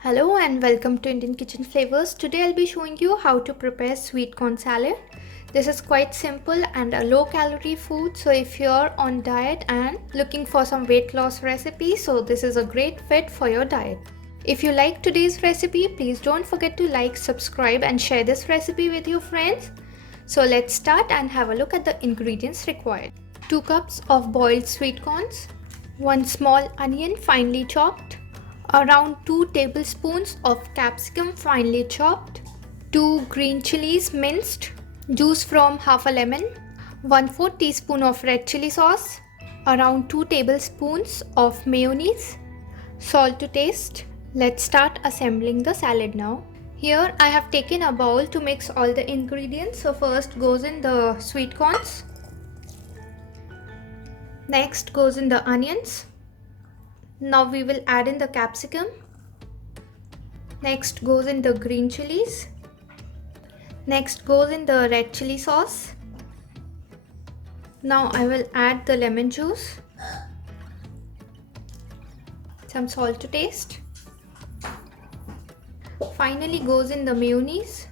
Hello and welcome to Indian Kitchen Flavors. Today I'll be showing you how to prepare sweet corn salad. This is quite simple and a low calorie food, so if you're on diet and looking for some weight loss recipe, so this is a great fit for your diet. If you like today's recipe, please don't forget to like, subscribe and share this recipe with your friends. So let's start and have a look at the ingredients required. 2 cups of boiled sweet corns, 1 small onion finely chopped, around 2 tablespoons of capsicum finely chopped, 2 green chilies minced, juice from half a lemon, 1/4 teaspoon of red chili sauce, around 2 tablespoons of mayonnaise, salt to taste. Let's start assembling the salad now. Here I have taken a bowl to mix all the ingredients. So first goes in the sweet corns, next goes in the onions. Now we will add in the capsicum. Next goes in the green chilies. Next goes in the red chili sauce. Now I will add the lemon juice. Some salt to taste. Finally goes in the mayonnaise.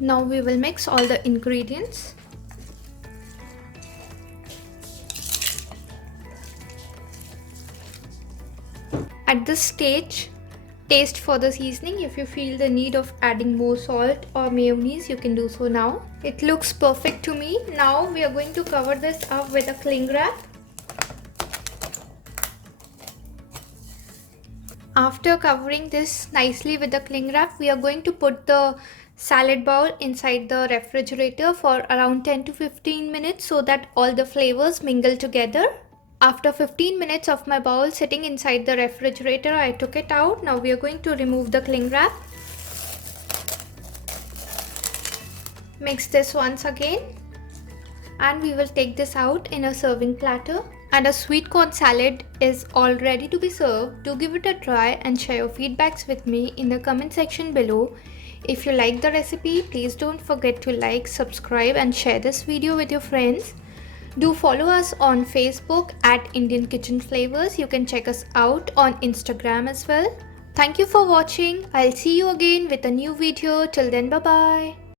Now we will mix all the ingredients. At this stage, taste for the seasoning. If you feel the need of adding more salt or mayonnaise, you can do so now. It looks perfect to me. Now we are going to cover this up with a cling wrap. After covering this nicely with the cling wrap, we are going to put the salad bowl inside the refrigerator for around 10 to 15 minutes so that all the flavors mingle together. After 15 minutes of my bowl sitting inside the refrigerator, I took it out. Now we are going to remove the cling wrap. Mix this once again and we will take this out in a serving platter. And a sweet corn salad is all ready to be served. Do give it a try and share your feedbacks with me in the comment section below. If you like the recipe, please don't forget to like, subscribe and share this video with your friends. Do follow us on Facebook at Indian Kitchen Flavors. You can check us out on Instagram as well. Thank you for watching. I'll see you again with a new video. Till then, bye bye.